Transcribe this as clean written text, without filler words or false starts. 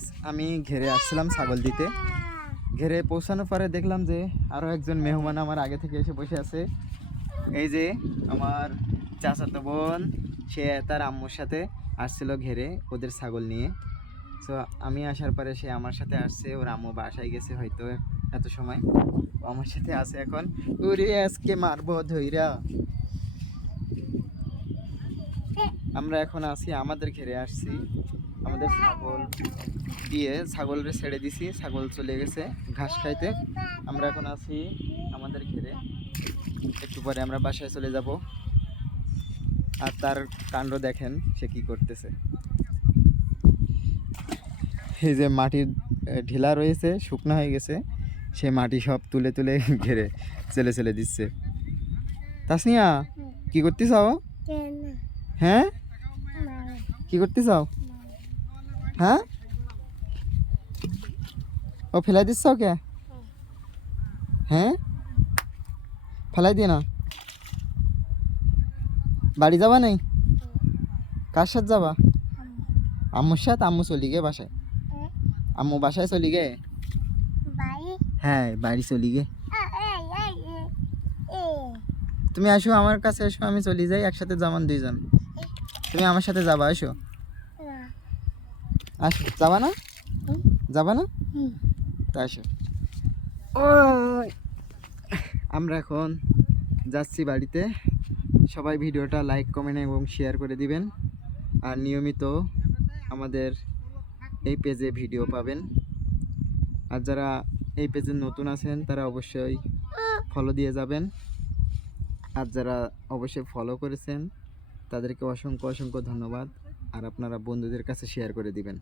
Guys, আমি ঘেরে আসছিলাম ছাগল দিতে। ঘেরে পৌঁছানোর পরে দেখলাম যে আরও একজন মেহমান আমার আগে থেকে এসে বসে আছে। এই যে আমার চাচাতো বোন, সে তার আম্মুর সাথে আসছিল ঘেরে ওদের ছাগল নিয়ে। সো আমি আসার পরে সে আমার সাথে আসছে, ওর আম্মু বাসায় গেছে হয়তো এত সময়, ও আমার সাথে আছে এখন। ওরে আজকে মারবো ধইরা। আমরা এখন আছি আমাদের ঘেরে আসছি, আমাদের ছাগল দিয়ে ছাগলরে ছেড়ে দিছি, ছাগল চলে গেছে ঘাস খাইতে। আমরা এখন আছি আমাদের ঘেরে, একটু পরে আমরা বাসায় চলে যাব। আর তার কাণ্ড দেখেন সে কি করতেছে। এই যে মাটির ঢিলা রয়েছে, শুকনো হয়ে গেছে, সে মাটি সব তুলে তুলে ঘেরে চলে চলে দিচ্ছে। তাসনিয়া, কি করতে চাও? হ্যাঁ, কি করতে চাও? হ্যাঁ, ও ফেলাই দিচ্ছ কে? হ্যাঁ, ফেলাই দিয়ে না। বাড়ি যাবা নাই? কার সাথে যাবা? আম্মুর সাথে? আম্মু চলি গে বাসায়, আম্মু বাসায় চলি গে। হ্যাঁ, বাড়ি চলি গে। তুমি আসো আমার কাছে, এসো, আমি চলি যাই, একসাথে যামান দুইজন। তুমি আমার সাথে যাবা, আসো। আসো, যাবা না? যাবা না? তা আসো। আমরা এখন যাচ্ছি বাড়িতে। সবাই ভিডিওটা লাইক, কমেন্ট এবং শেয়ার করে দিবেন। আর নিয়মিত আমাদের এই পেজে ভিডিও পাবেন। আর যারা এই পেজে নতুন আছেন তারা অবশ্যই ফলো দিয়ে যাবেন। আর যারা অবশ্যই ফলো করেছেন তাদেরকে অসংখ্য অসংখ্য ধন্যবাদ। আর আপনারা বন্ধুদের কাছে শেয়ার করে দিবেন।